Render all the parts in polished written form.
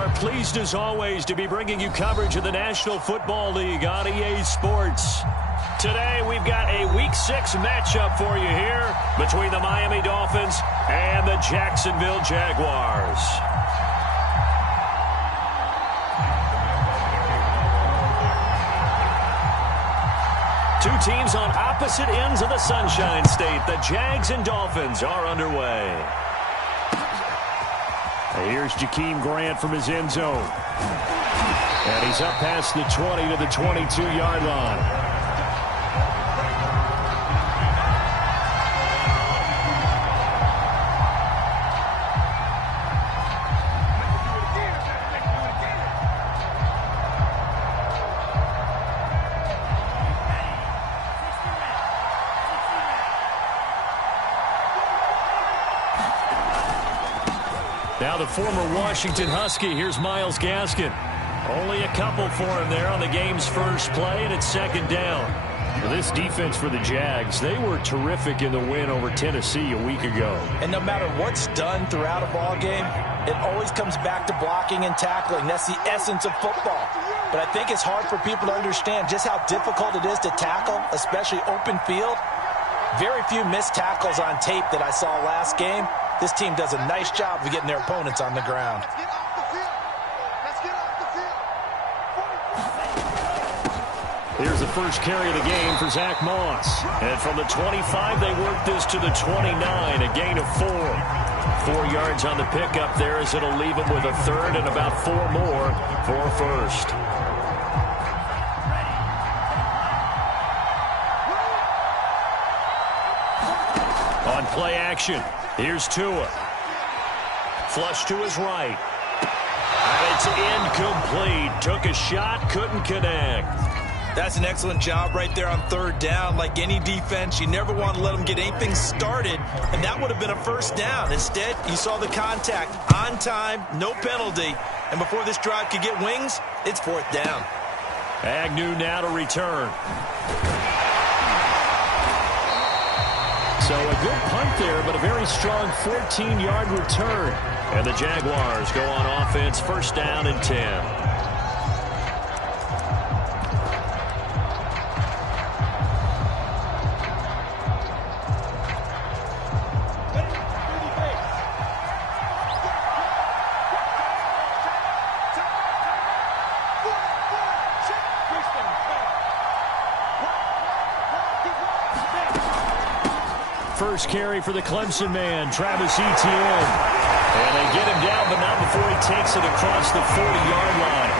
are pleased as always to be bringing you coverage of the National Football League on EA Sports. Today we've got a Week 6 matchup for you here between the Miami Dolphins and the Jacksonville Jaguars. Two teams on opposite ends of the Sunshine State. The Jags and Dolphins are underway. Here's Jakeem Grant from his end zone. And he's up past the 20 to the 22-yard line. Now the former Washington Husky, here's Myles Gaskin. Only a couple for him there on the game's first play, and it's second down. This defense for the Jags, they were terrific in the win over Tennessee a week ago. And no matter what's done throughout a ball game, it always comes back to blocking and tackling. That's the essence of football. But I think it's hard for people to understand just how difficult it is to tackle, especially open field. Very few missed tackles on tape that I saw last game. This team does a nice job of getting their opponents on the ground. Here's the first carry of the game for Zach Moss. And from the 25, they work this to the 29, a gain of 4. 4 yards on the pickup there as it'll leave him with a third and about 4 more for a first. On play action, here's Tua. Flush to his right. And it's incomplete. Took a shot, couldn't connect. That's an excellent job right there on third down. Like any defense, you never want to let them get anything started, and that would have been a first down. Instead, you saw the contact on time, no penalty, and before this drive could get wings, it's fourth down. Agnew now to return. So a good punt there, but a very strong 14-yard return. And the Jaguars go on offense, first down and 10. First carry for the Clemson man, Travis Etienne. And they get him down, but not before he takes it across the 40-yard line.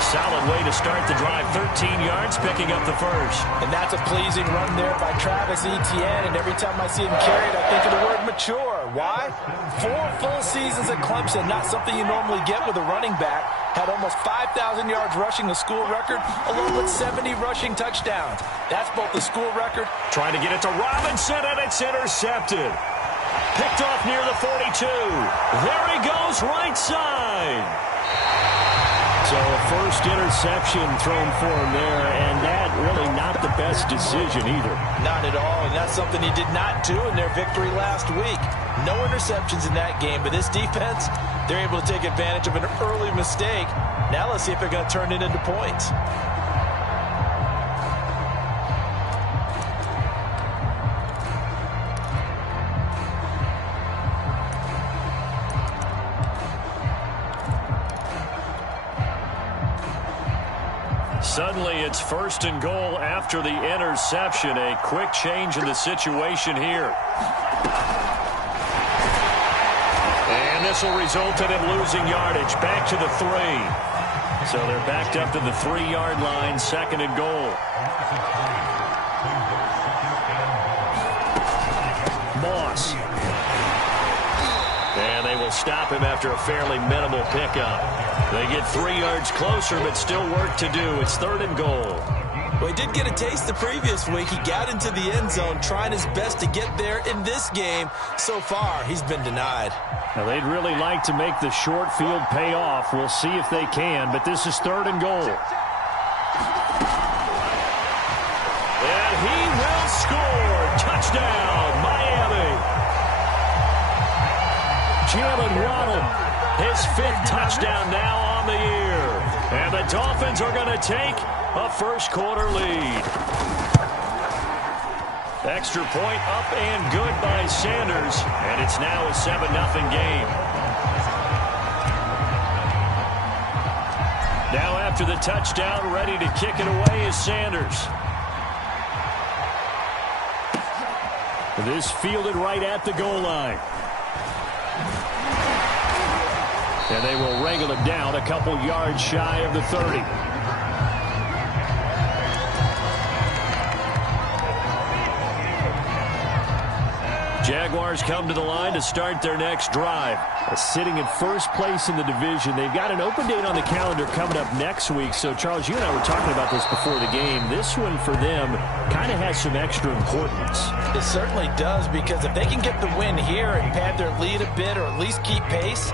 Solid way to start the drive, 13 yards, picking up the first. And that's a pleasing run there by Travis Etienne, and every time I see him carried, I think of the word mature. Why? 4 full seasons at Clemson, not something you normally get with a running back. Had almost 5,000 yards rushing, the school record, along with 70 rushing touchdowns. That's both the school record. Trying to get it to Robinson, and it's intercepted. Picked off near the 42. There he goes, right side. So a first interception thrown for him there, and that really not the best decision either. Not at all, and that's something he did not do in their victory last week. No interceptions in that game, but this defense, they're able to take advantage of an early mistake. Now let's see if they're going to turn it into points. Suddenly, it's first and goal after the interception. A quick change in the situation here. And this will result in him losing yardage. Back to the 3. So they're backed up to the 3-yard line, second and goal. Moss. And they will stop him after a fairly minimal pickup. They get 3 yards closer, but still work to do. It's third and goal. Well, he did get a taste the previous week. He got into the end zone, trying his best to get there in this game. So far, he's been denied. Now, they'd really like to make the short field pay off. We'll see if they can, but this is third and goal. And he will score. Touchdown, Miami. Jalen Waddle His 5th touchdown now on the year. And the Dolphins are going to take a first-quarter lead. Extra point up and good by Sanders. And it's now a 7-0 game. Now after the touchdown, ready to kick it away is Sanders. This fielded right at the goal line. And they will wrangle it down a couple yards shy of the 30. Jaguars come to the line to start their next drive. Sitting in first place in the division. They've got an open date on the calendar coming up next week. So, Charles, you and I were talking about this before the game. This one for them kind of has some extra importance. It certainly does, because if they can get the win here and pad their lead a bit or at least keep pace,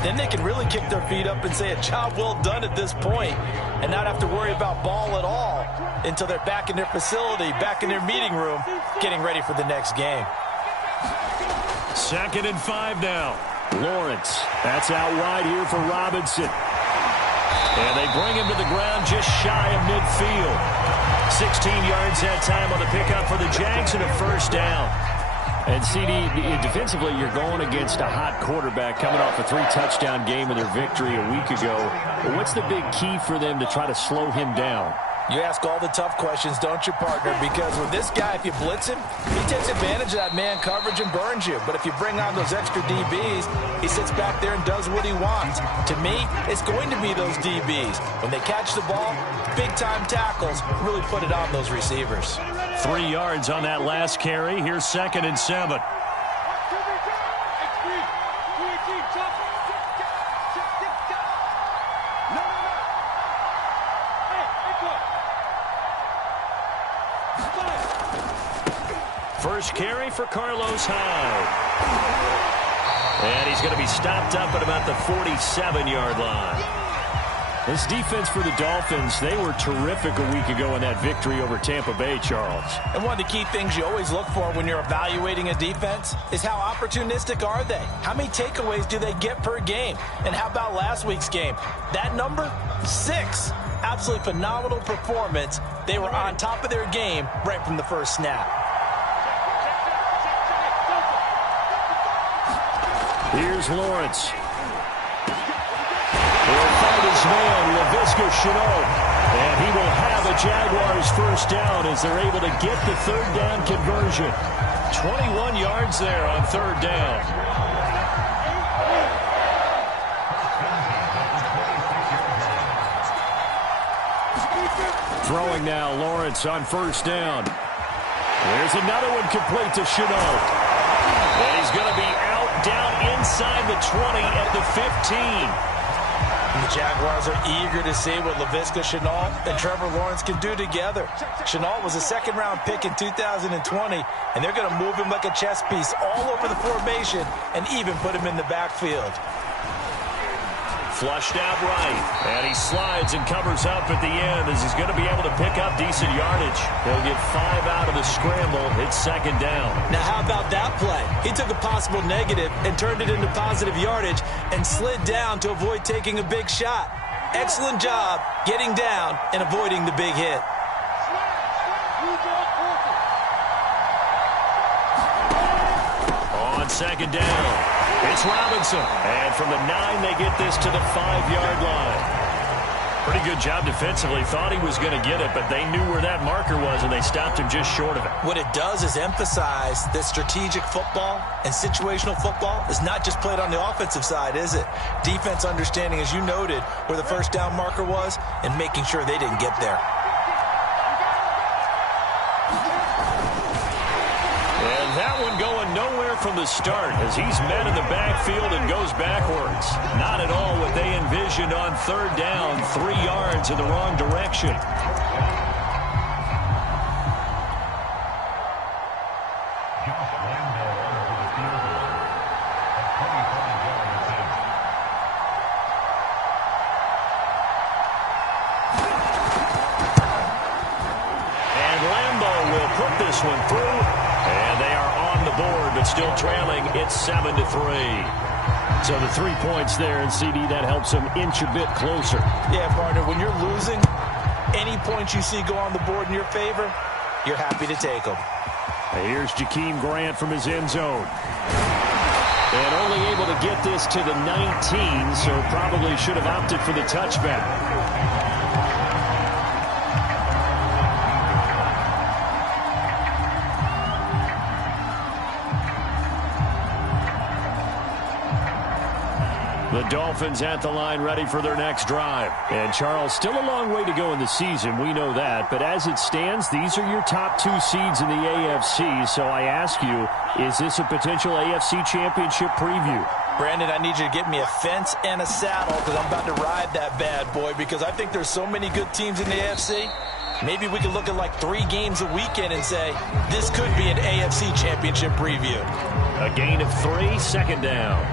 then they can really kick their feet up and say a job well done at this point and not have to worry about ball at all until they're back in their facility, back in their meeting room, getting ready for the next game. 2nd and 5 now. Lawrence. That's out wide here for Robinson. And they bring him to the ground just shy of midfield. 16 yards that time on the pickup for the Jags and a first down. And, CD, defensively, you're going against a hot quarterback coming off a 3-touchdown game in their victory a week ago. But what's the big key for them to try to slow him down? You ask all the tough questions, don't you, partner? Because with this guy, if you blitz him, he takes advantage of that man coverage and burns you. But if you bring on those extra DBs, he sits back there and does what he wants. To me, it's going to be those DBs. When they catch the ball, big-time tackles really put it on those receivers. 3 yards on that last carry. Here's 2nd and 7. First carry for Carlos Hyde. And he's going to be stopped up at about the 47-yard line. This defense for the Dolphins, they were terrific a week ago in that victory over Tampa Bay, Charles. And one of the key things you always look for when you're evaluating a defense is how opportunistic are they? How many takeaways do they get per game? And how about last week's game? That number? 6. Absolutely phenomenal performance. They were on top of their game right from the first snap. Here's Lawrence. He'll find his man, Laviska Shenault. And he will have a Jaguars first down as they're able to get the 3rd down conversion. 21 yards there on 3rd down. Throwing now, Lawrence on first down. There's another one complete to Shenault. And he's going to be out down inside the 20 at the 15. And the Jaguars are eager to see what Laviska Shenault and Trevor Lawrence can do together. Shenault was a 2nd-round pick in 2020, and they're going to move him like a chess piece all over the formation and even put him in the backfield. Flushed out right, and he slides and covers up at the end as he's going to be able to pick up decent yardage. He'll get 5 out of the scramble. It's 2nd down. Now, how about that play? He took a possible negative and turned it into positive yardage and slid down to avoid taking a big shot. Excellent job getting down and avoiding the big hit. On 2nd down. It's Robinson. And from the 9, they get this to the 5-yard line. Pretty good job defensively. Thought he was going to get it, but they knew where that marker was, and they stopped him just short of it. What it does is emphasize that strategic football and situational football is not just played on the offensive side, is it? Defense understanding, as you noted, where the first down marker was and making sure they didn't get there. And that one going nowhere from the start as he's met in the backfield and goes backwards. Not at all what they envisioned on 3rd down, 3 yards in the wrong direction. And Lambo will put this one through. And they are on the board, but still trailing. It's 7-3. So the 3 points there, and CD, that helps him inch a bit closer. Yeah, partner, when you're losing, any points you see go on the board in your favor, you're happy to take them. Here's Jakeem Grant from his end zone. And only able to get this to the 19, so probably should have opted for the touchback. The Dolphins at the line ready for their next drive. And Charles, still a long way to go in the season. We know that. But as it stands, these are your top 2 seeds in the AFC. So I ask you, is this a potential AFC championship preview? Brandon, I need you to get me a fence and a saddle because I'm about to ride that bad boy because I think there's so many good teams in the AFC. Maybe we could look at like 3 games a weekend and say, this could be an AFC championship preview. A gain of 3, second down.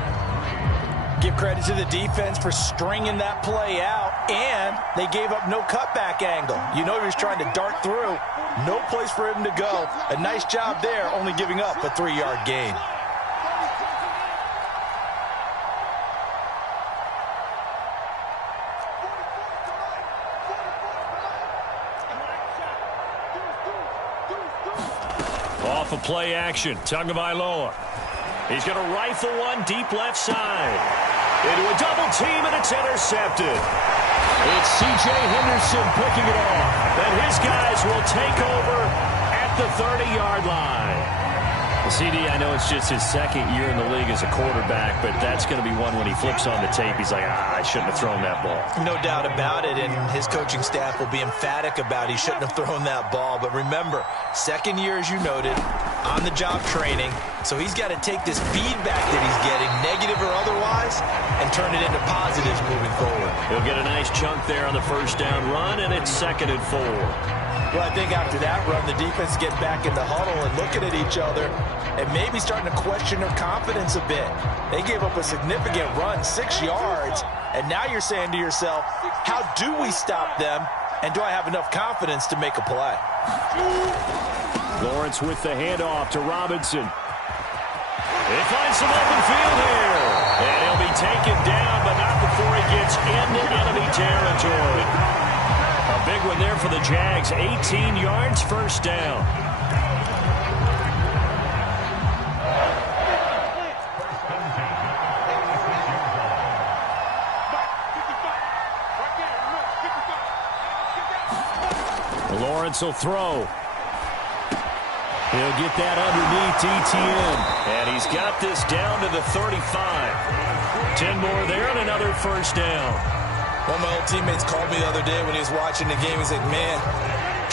Give credit to the defense for stringing that play out, and they gave up no cutback angle. You know he was trying to dart through. No place for him to go. A nice job there, only giving up a 3-yard gain. Off of play action, Tagovailoa. He's going to rifle one deep left side. Into a double team, and it's intercepted. It's C.J. Henderson picking it off. And his guys will take over at the 30-yard line. CD, I know it's just his second year in the league as a quarterback, but that's going to be one when he flips on the tape. He's like, I shouldn't have thrown that ball. No doubt about it, and his coaching staff will be emphatic about he shouldn't have thrown that ball. But remember, second year, as you noted, on-the-job training, so he's got to take this feedback that he's getting, negative or otherwise, and turn it into positives moving forward. He'll get a nice chunk there on the first down run, and it's 2nd and 4. Well, I think after that run, the defense get back in the huddle and looking at each other and maybe starting to question their confidence a bit. They gave up a significant run, 6 yards, and now you're saying to yourself, how do we stop them, and do I have enough confidence to make a play? Lawrence with the handoff to Robinson. They find some open field here. And he'll be taken down, but not before he gets into enemy territory. A big one there for the Jags. 18 yards, first down. Lawrence will throw. He'll get that underneath ETN. And he's got this down to the 35. 10 more there and another first down. One of my old teammates called me the other day when he was watching the game. He's like, man,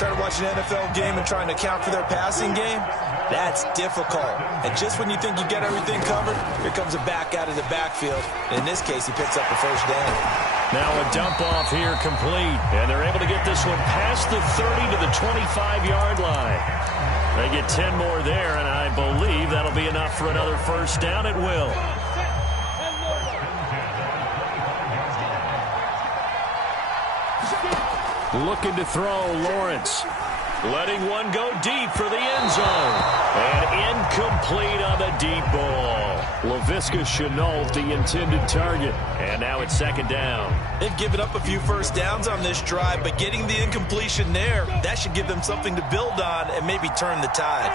trying to watch an NFL game and trying to account for their passing game, that's difficult. And just when you think you get everything covered, here comes a back out of the backfield. And in this case, he picks up the first down. Now a dump off here complete. And they're able to get this one past the 30 to the 25-yard line. They get 10 more there, and I believe that'll be enough for another first down. It will. Looking to throw, Lawrence. Letting one go deep for the end zone. And incomplete on the deep ball. Laviska Shenault, the intended target. And now it's second down. They've given up a few first downs on this drive, but getting the incompletion there, that should give them something to build on and maybe turn the tide.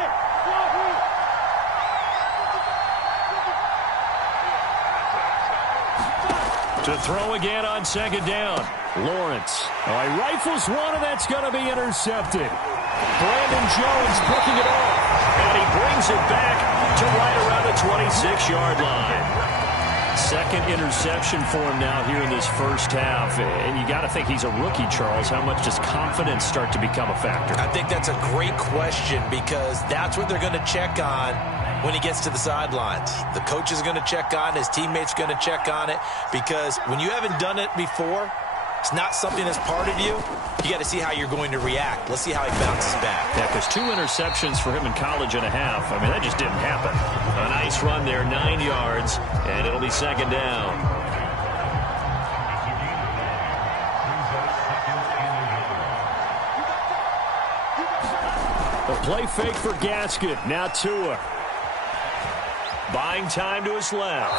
To throw again on second down. Lawrence. He rifles one, and that's going to be intercepted. Brandon Jones picking it off. And he brings it back to right around the 26-yard line. Second interception for him now here in this first half. And you got to think he's a rookie, Charles. How much does confidence start to become a factor? I think that's a great question because that's what they're going to check on when he gets to the sidelines. The coach is going to check on, his teammates going to check on it, because when you haven't done it before, it's not something that's part of you. You got to see how you're going to react. Let's see how he bounces back. Yeah, because 2 interceptions for him in college and a half. I mean, that just didn't happen. A nice run there, 9 yards, and it'll be second down. The play fake for Gaskin. Now Tua. By buying time to his left.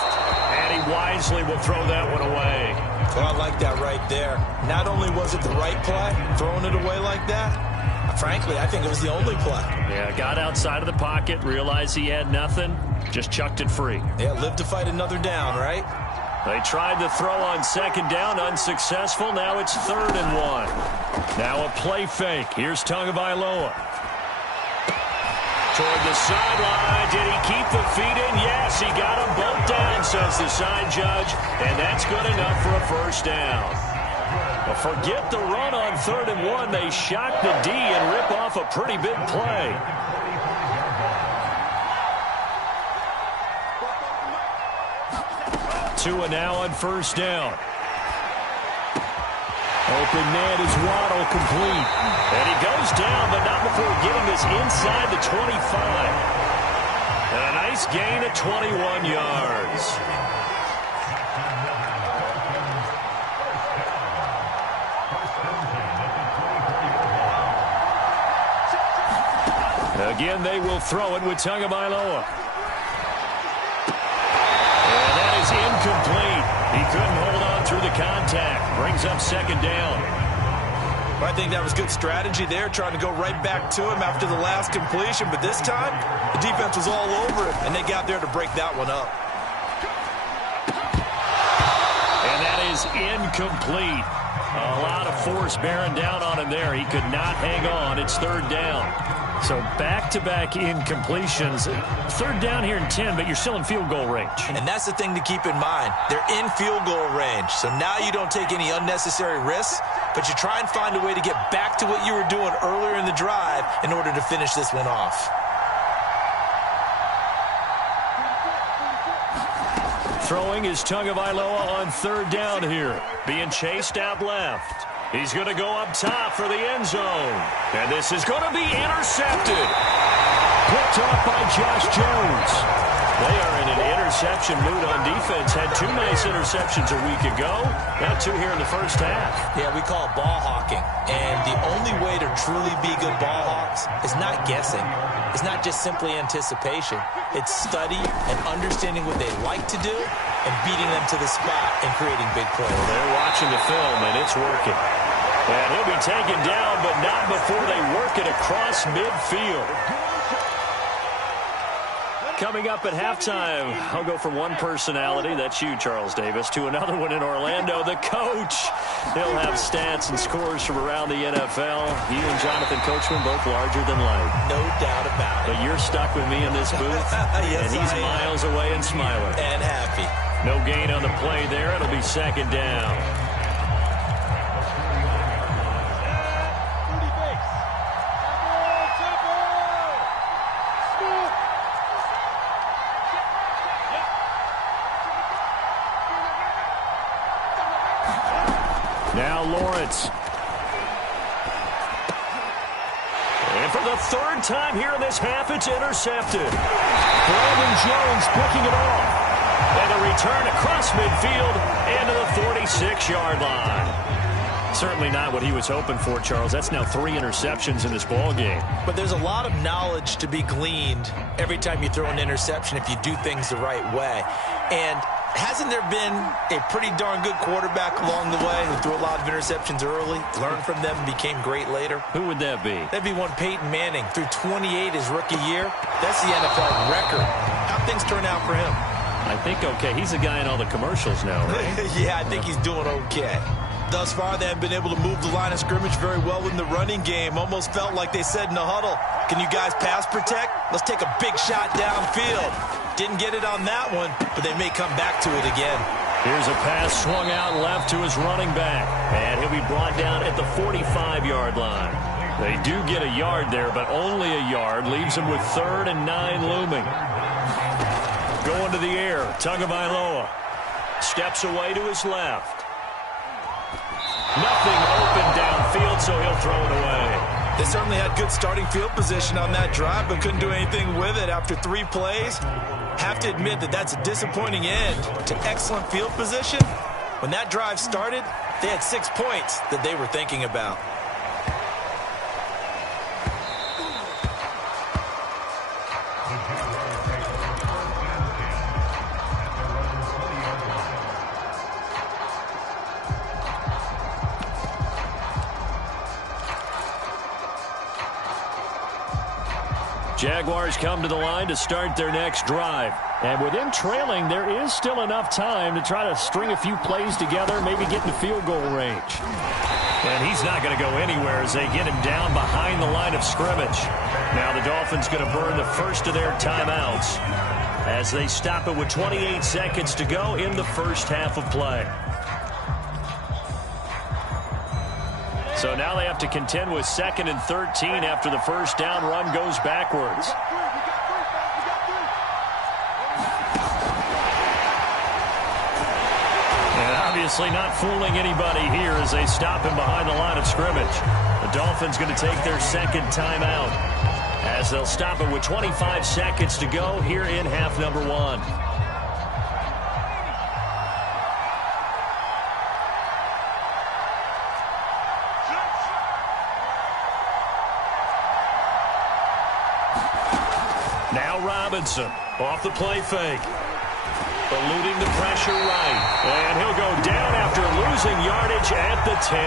And he wisely will throw that one away. Well, I like that right there. Not only was it the right play, throwing it away like that, frankly, I think it was the only play. Yeah, got outside of the pocket, realized he had nothing, just chucked it free. Yeah, live to fight another down, right? They tried to throw on second down, unsuccessful. Now it's 3rd and 1. Now a play fake. Here's Tagovailoa. Toward the sideline. Did he keep the feet in? Yes, he got him bumped down, says the side judge. And that's good enough for a first down. But forget the run on 3rd and 1. They shock the D and rip off a pretty big play. Tua now on first down. Open man is Waddle, complete. And he goes down, but not before getting this inside the 25. And a nice gain of 21 yards. Again, they will throw it with Tagovailoa. And that is incomplete. He couldn't hold on through the contact. Brings up second down. I think that was good strategy there, trying to go right back to him after the last completion. But this time, the defense was all over it, and they got there to break that one up. And that is incomplete. A lot of force bearing down on him there. He could not hang on. It's 3rd down. So back-to-back incompletions. 3rd down here in 10, but you're still in field goal range. And that's the thing to keep in mind. They're in field goal range. So now you don't take any unnecessary risks, but you try and find a way to get back to what you were doing earlier in the drive in order to finish this one off. Throwing is Tagovailoa on 3rd down here. Being chased out left. He's going to go up top for the end zone. And this is going to be intercepted. Picked off by Josh Jones. They are in an interception mood on defense. Had 2 nice interceptions a week ago. Now 2 here in the first half. Yeah, we call it ball hawking. And the only way to truly be good ball hawks is not guessing. It's not just simply anticipation. It's study and understanding what they like to do and beating them to the spot and creating big plays. Well, they're watching the film, and it's working. And he'll be taken down, but not before they work it across midfield. Coming up at halftime, I'll go from one personality, that's you, Charles Davis, to another one in Orlando, the coach. He'll have stats and scores from around the NFL. He and Jonathan Coachman both larger than life. No doubt about it. But you're stuck with me in this booth, yes, and he's miles away and smiling. And happy. No gain on the play there. It'll be second down. Now Lawrence. And for the 3rd time here in this half, it's intercepted. Brandon Jones picking it off. And a return across midfield into the 46-yard line. Certainly not what he was hoping for, Charles. That's now 3 interceptions in this ball game. But there's a lot of knowledge to be gleaned every time you throw an interception if you do things the right way. And hasn't there been a pretty darn good quarterback along the way who threw a lot of interceptions early, learned from them, and became great later? Who would that be? That'd be one Peyton Manning. Threw 28 his rookie year. That's the NFL record. How'd things turn out for him? I think okay. He's a guy in all the commercials now, right? Yeah, I think he's doing okay. Thus far, they haven't been able to move the line of scrimmage very well in the running game. Almost felt like they said in the huddle, can you guys pass protect? Let's take a big shot downfield. Didn't get it on that one, but they may come back to it again. Here's a pass swung out left to his running back. And he'll be brought down at the 45-yard line. They do get a yard there, but only a yard. Leaves him with 3rd and 9 looming. Going to the air, Tagovailoa. Steps away to his left. Nothing open downfield, so he'll throw it away. They certainly had good starting field position on that drive, but couldn't do anything with it after 3 plays. Have to admit that that's a disappointing end to excellent field position. When that drive started, they had 6 points that they were thinking about. Jaguars come to the line to start their next drive. And with them trailing, there is still enough time to try to string a few plays together, maybe get into field goal range. And he's not going to go anywhere as they get him down behind the line of scrimmage. Now the Dolphins going to burn the first of their timeouts as they stop it with 28 seconds to go in the first half of play. So now they have to contend with 2nd and 13 after the first down run goes backwards. And obviously not fooling anybody here as they stop him behind the line of scrimmage. The Dolphins going to take their second timeout as they'll stop it with 25 seconds to go here in half number 1. Now Robinson off the play fake. Eluding the pressure right. And he'll go down after losing yardage at the 10.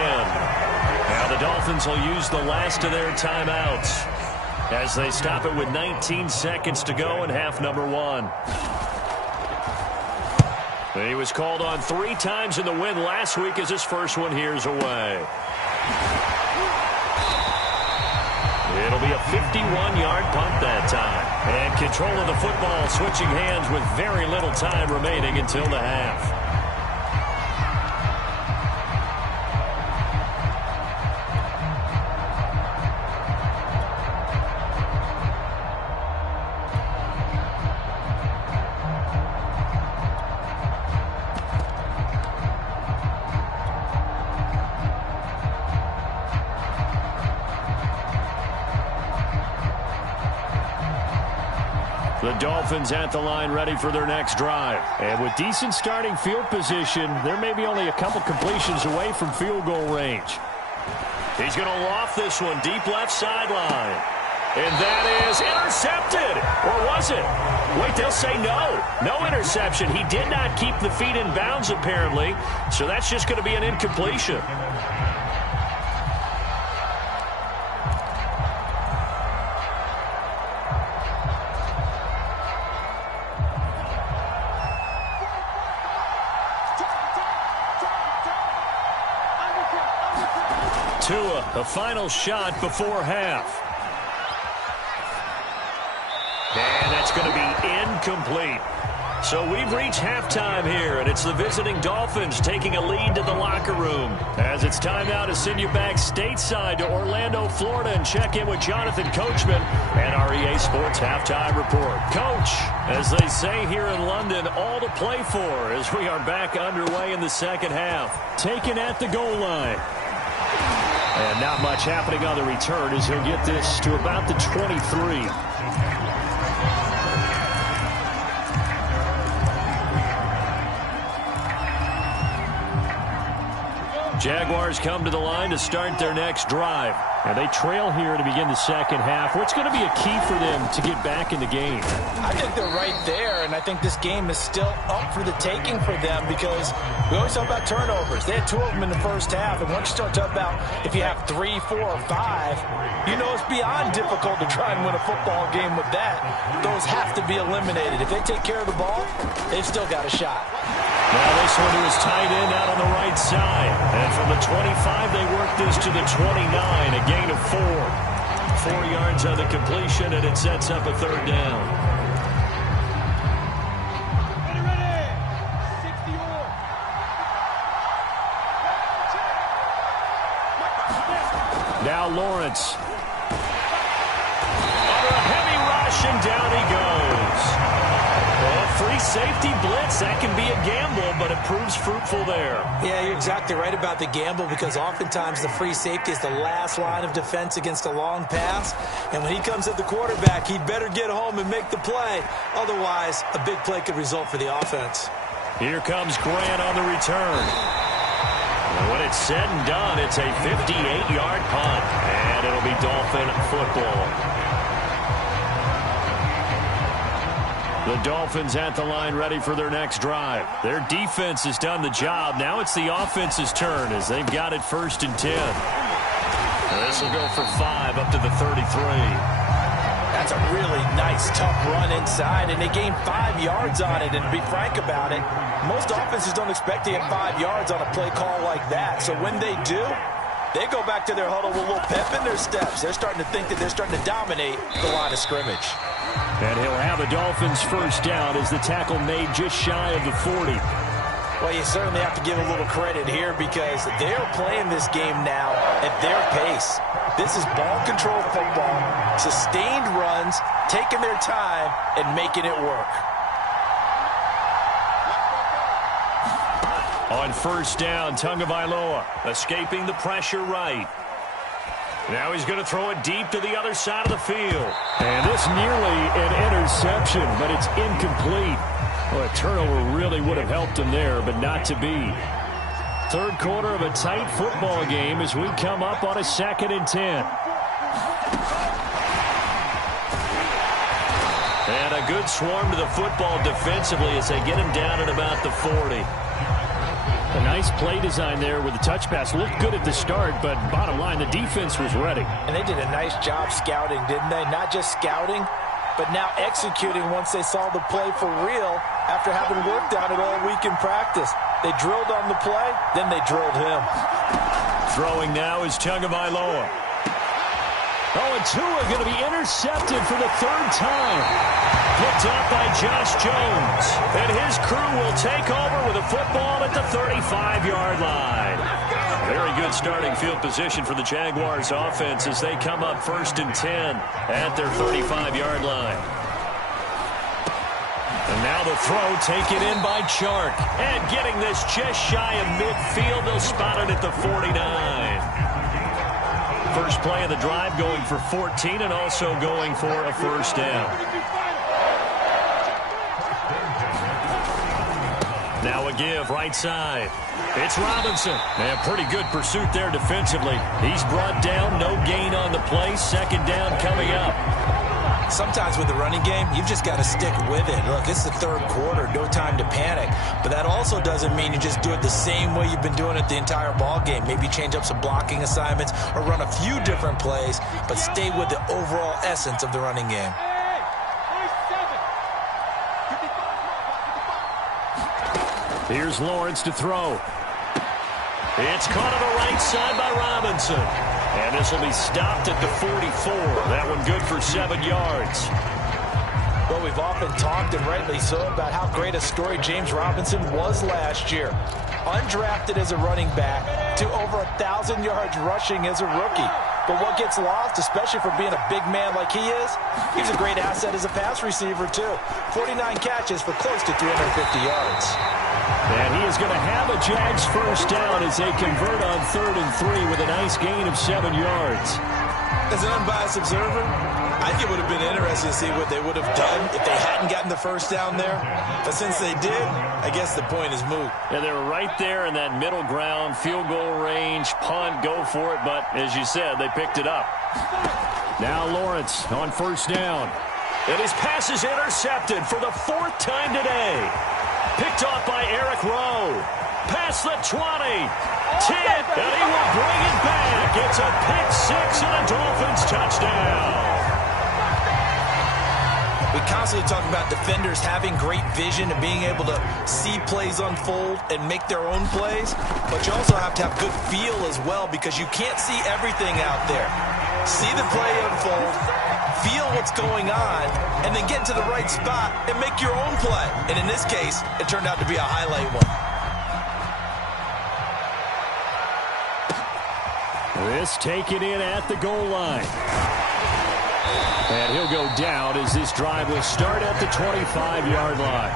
Now the Dolphins will use the last of their timeouts as they stop it with 19 seconds to go in half number 1. He was called on 3 times in the win last week as his first one here's away. It'll be a 51-yard punt that time. And control of the football switching hands with very little time remaining until the half. The Dolphins at the line ready for their next drive. And with decent starting field position, there may be only a couple completions away from field goal range. He's going to loft this one deep left sideline. And that is intercepted. Or was it? Wait, they'll say no. No interception. He did not keep the feet in bounds apparently. So that's just going to be an incompletion. The final shot before half. And that's going to be incomplete. So we've reached halftime here, and it's the visiting Dolphins taking a lead to the locker room. As it's time now to send you back stateside to Orlando, Florida, and check in with Jonathan Coachman and our EA Sports Halftime Report. Coach, as they say here in London, all to play for as we are back underway in the second half. Taken at the goal line. And not much happening on the return as he'll get this to about the 23. Jaguars come to the line to start their next drive. And they trail here to begin the second half. What's going to be a key for them to get back in the game? I think they're right there, and I think this game is still up for the taking for them because we always talk about turnovers. They had 2 of them in the first half, and once you start talking about if you have 3, 4, or 5, you know it's beyond difficult to try and win a football game with that. Those have to be eliminated. If they take care of the ball, they've still got a shot. Now this one is tight end out on the right side. And from the 25, they work this to the 29, a gain of 4. 4 yards on the completion, and it sets up a third down. Now Lawrence. Under a heavy rush, and down he goes. Free safety blitz, that can be a gamble, but it proves fruitful there. Yeah, you're exactly right about the gamble because oftentimes the free safety is the last line of defense against a long pass. And when he comes at the quarterback, he'd better get home and make the play. Otherwise, a big play could result for the offense. Here comes Grant on the return. And when it's said and done, it's a 58-yard punt. And it'll be Dolphin football. The Dolphins at the line ready for their next drive. Their defense has done the job. Now it's the offense's turn as they've got it 1st and 10. And this will go for 5 up to the 33. That's a really nice, tough run inside, and they gained 5 yards on it. And to be frank about it, most offenses don't expect to get 5 yards on a play call like that. So when they do, they go back to their huddle with a little pep in their steps. They're starting to think that they're starting to dominate the line of scrimmage. And he'll have a Dolphins first down as the tackle made just shy of the 40. Well, you certainly have to give a little credit here because they're playing this game now at their pace. This is ball control football, sustained runs, taking their time, and making it work. On first down, Tagovailoa escaping the pressure right. Now he's going to throw it deep to the other side of the field. And this nearly an interception, but it's incomplete. Well, a turnover really would have helped him there, but not to be. Third quarter of a tight football game as we come up on a 2nd and 10. And a good swarm to the football defensively as they get him down at about the 40. A nice play design there with the touch pass. Looked good at the start, but bottom line, the defense was ready. And they did a nice job scouting, didn't they? Not just scouting, but now executing once they saw the play for real after having worked on it all week in practice. They drilled on the play, then they drilled him. Throwing now is Tagovailoa. Oh, and Tua going to be intercepted for the 3rd time. Picked up by Josh Jones. And his crew will take over with a football at the 35-yard line. Very good starting field position for the Jaguars offense as they come up 1st and 10 at their 35-yard line. And now the throw taken in by Chark. And getting this just shy of midfield, they'll spot it at the 49. First play of the drive going for 14 and also going for a first down. Now a give right side. It's Robinson. And pretty good pursuit there defensively. He's brought down, no gain on the play. 2nd down coming up. Sometimes with the running game, you've just got to stick with it. Look, it's the 3rd quarter, no time to panic. But that also doesn't mean you just do it the same way you've been doing it the entire ball game. Maybe change up some blocking assignments or run a few different plays, but stay with the overall essence of the running game. Here's Lawrence to throw. It's caught on the right side by Robinson. And this will be stopped at the 44. That one good for 7 yards. Well, we've often talked, and rightly so, about how great a story James Robinson was last year. Undrafted as a running back to over 1,000 yards rushing as a rookie. But what gets lost, especially for being a big man like he is, he's a great asset as a pass receiver, too. 49 catches for close to 350 yards. And he is going to have a Jags first down as they convert on 3rd and 3 with a nice gain of 7 yards. As an unbiased observer, I think it would have been interesting to see what they would have done if they hadn't gotten the first down there. But since they did, I guess the point is moot. Yeah, they were right there in that middle ground, field goal range, punt, go for it. But as you said, they picked it up. Now Lawrence on first down. And his pass is intercepted for the 4th time today. Picked off by Eric Rowe. Past the 20. 10. And he will bring it back. It's a pick 6 and a Dolphins touchdown. We constantly talk about defenders having great vision and being able to see plays unfold and make their own plays. But you also have to have good feel as well because you can't see everything out there. See the play unfold, feel what's going on, and then get to the right spot and make your own play. And in this case, it turned out to be a highlight one. This taken in at the goal line. And he'll go down as this drive will start at the 25-yard line.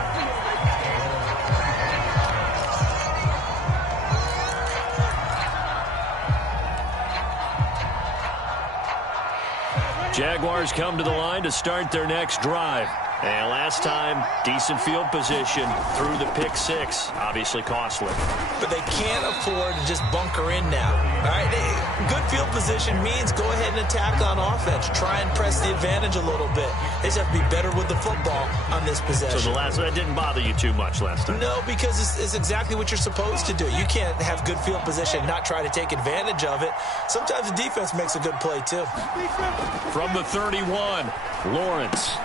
Jaguars come to the line to start their next drive. And last time, decent field position through the pick six. Obviously costly. But they can't afford to just bunker in now. All right, good field position means go ahead and attack on offense. Try and press the advantage a little bit. They just have to be better with the football on this possession. So that didn't bother you too much last time? No, because it's exactly what you're supposed to do. You can't have good field position and not try to take advantage of it. Sometimes the defense makes a good play, too. From the 31, Lawrence.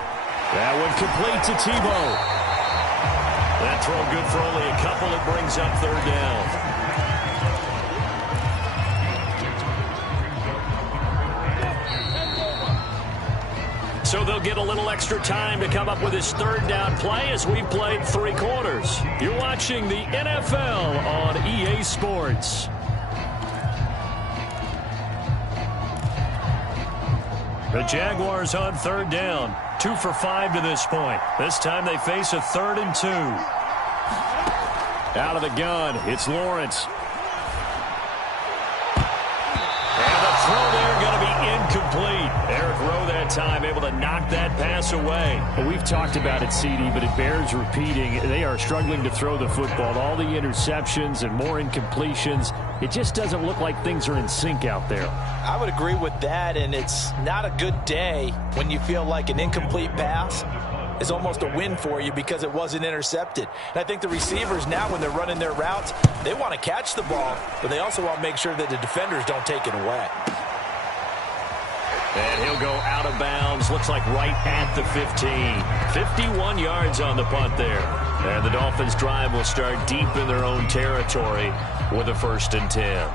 That one complete to Tebow. That throw good for only a couple. It brings up third down. So they'll get a little extra time to come up with his third down play as we played 3 quarters. You're watching the NFL on EA Sports. The Jaguars on third down. 2 for 5 to this point. This time they face a 3rd and 2. Out of the gun, it's Lawrence. And the throw there going to be incomplete. Eric Rowe that time able to knock that pass away. Well, we've talked about it, CD, but it bears repeating. They are struggling to throw the football. All the interceptions and more incompletions. It just doesn't look like things are in sync out there. I would agree with that, and it's not a good day when you feel like an incomplete pass is almost a win for you because it wasn't intercepted. And I think the receivers now, when they're running their routes, they want to catch the ball, but they also want to make sure that the defenders don't take it away. And he'll go out of bounds. Looks like right at the 15. 51 yards on the punt there. And the Dolphins' drive will start deep in their own territory with a 1st and 10.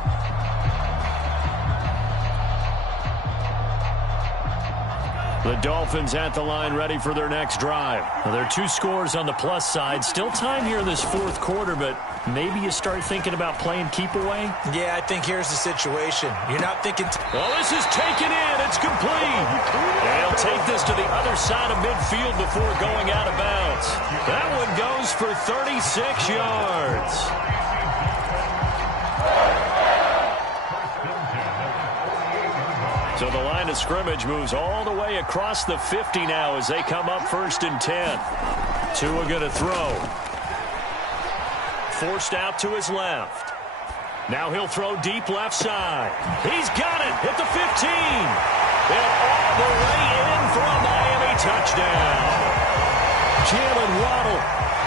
The Dolphins at the line ready for their next drive. Well, there are 2 scores on the plus side. Still time here in this 4th quarter, but maybe you start thinking about playing keep away? Yeah, I think here's the situation. You're not thinking... Well, this is taken in. It's complete. They'll take this to the other side of midfield before going out of bounds. That one goes for 36 yards. So the line of scrimmage moves all the way across the 50 now as they come up 1st and 10. Tua going to throw. Forced out to his left. Now he'll throw deep left side. He's got it at the 15. And all the way in for a Miami touchdown. Jalen Waddle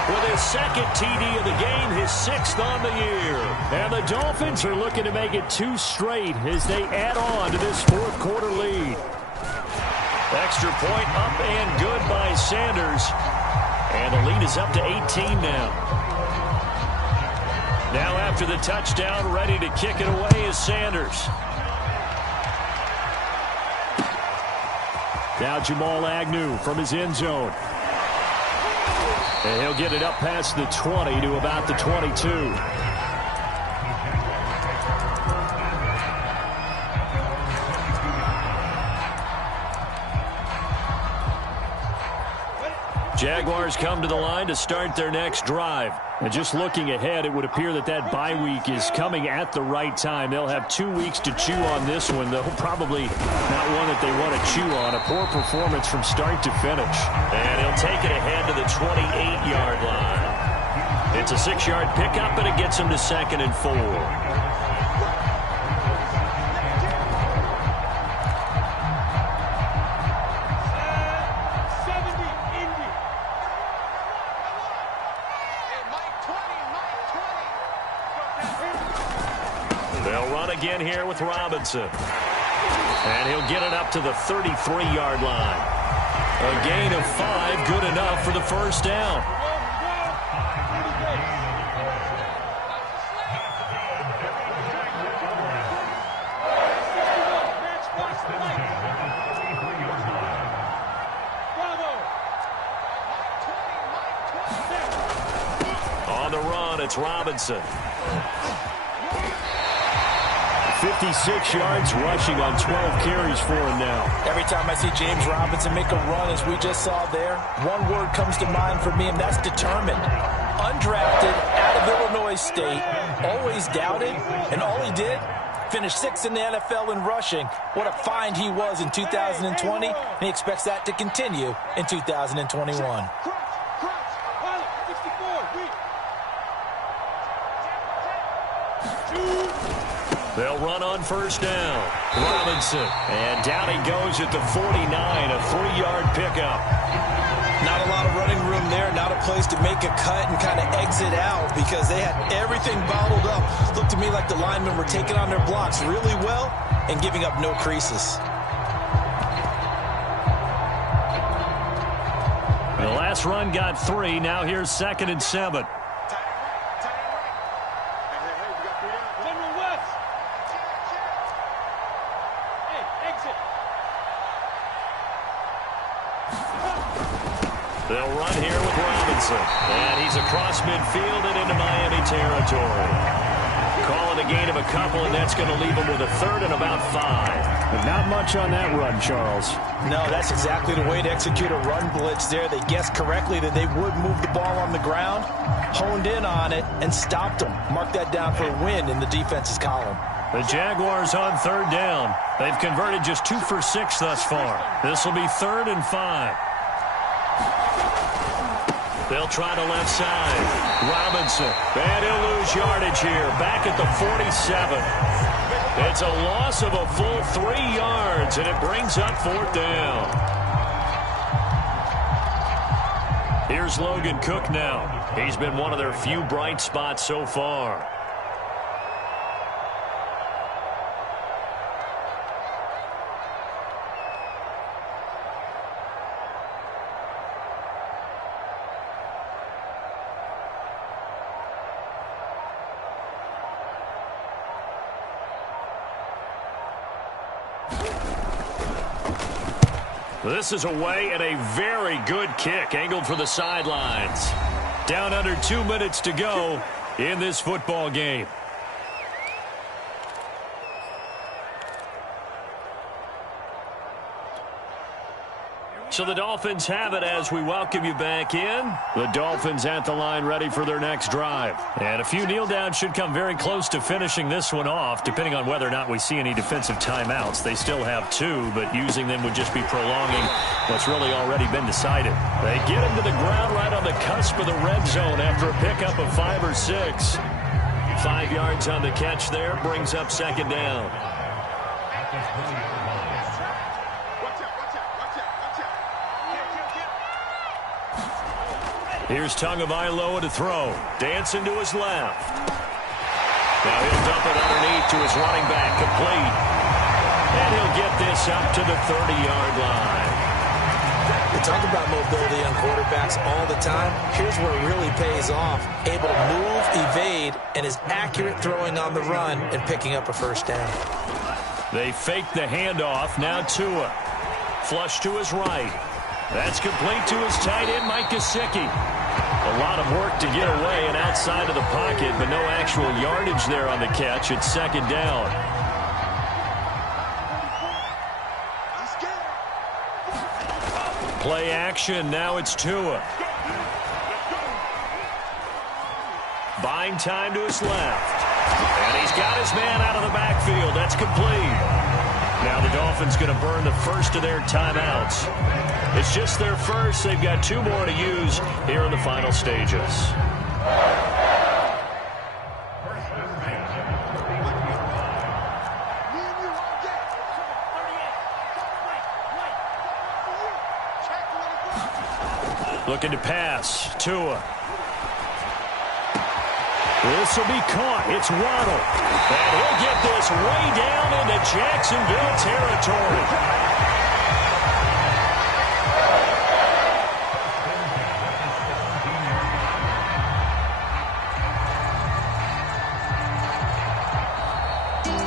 with his 2nd TD of the game, his 6th on the year. And the Dolphins are looking to make it 2 straight as they add on to this 4th quarter lead. Extra point up and good by Sanders. And the lead is up to 18 now. Now after the touchdown, ready to kick it away is Sanders. Now Jamal Agnew from his end zone. And he'll get it up past the 20 to about the 22. Jaguars come to the line to start their next drive. And just looking ahead, it would appear that that bye week is coming at the right time. They'll have 2 weeks to chew on this one, though probably not one that they want to chew on. A poor performance from start to finish. And he'll take it ahead to the 28-yard line. It's a 6-yard pickup, and it gets him to 2nd and 4. Again here with Robinson. And he'll get it up to the 33-yard line. A gain of 5, good enough for the 1st down. On the run, it's Robinson. 56 yards rushing on 12 carries for him now. Every time I see James Robinson make a run, as we just saw there, one word comes to mind for me, and that's determined. Undrafted, out of Illinois State, always doubted, and all he did, finished 6th in the NFL in rushing. What a find he was in 2020, and he expects that to continue in 2021. They'll run on first down. Robinson. And down he goes at the 49, a 3-yard pickup. Not a lot of running room there, not a place to make a cut and kind of exit out because they had everything bottled up. Looked to me like the linemen were taking on their blocks really well and giving up no creases. The last run got 3. Now here's 2nd and 7. They'll run here with Robinson. And he's across midfield and into Miami territory. Calling a gain of a couple, and that's going to leave him with a 3rd and about 5. But not much on that run, Charles. No, that's exactly the way to execute a run blitz there. They guessed correctly that they would move the ball on the ground, honed in on it, and stopped them. Mark that down for a win in the defense's column. The Jaguars on 3rd down. They've converted just 2 for 6 thus far. This will be 3rd and 5. They'll try to left side. Robinson. And he'll lose yardage here. Back at the 47. It's a loss of a full 3 yards, and it brings up 4th down. Here's Logan Cook now. He's been one of their few bright spots so far. This is away and a very good kick angled for the sidelines. Down under 2 minutes to go in this football game. So the Dolphins have it as we welcome you back in. The Dolphins at the line ready for their next drive. And a few kneel downs should come very close to finishing this one off, depending on whether or not we see any defensive timeouts. They still have 2, but using them would just be prolonging what's really already been decided. They get him to the ground right on the cusp of the red zone after a pickup of 5 or 6. 5 yards on the catch there, brings up 2nd down. Here's Tagovailoa to throw. Dancing to his left. Now he'll dump it underneath to his running back. Complete. And he'll get this up to the 30-yard line. We talk about mobility on quarterbacks all the time. Here's where it really pays off. Able to move, evade, and is accurate throwing on the run and picking up a 1st down. They fake the handoff. Now Tua. Flush to his right. That's complete to his tight end, Mike Gesicki. A lot of work to get away and outside of the pocket, but no actual yardage there on the catch. It's 2nd down. Play action. Now it's Tua. Buying time to his left. And he's got his man out of the backfield. That's complete. Now the Dolphins going to burn the first of their timeouts. It's just their first. They've got 2 more to use here in the final stages. Looking to pass. Tua. This will be caught. It's Waddle. And he'll get this way down into Jacksonville territory.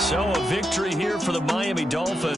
So a victory here for the Miami Dolphins.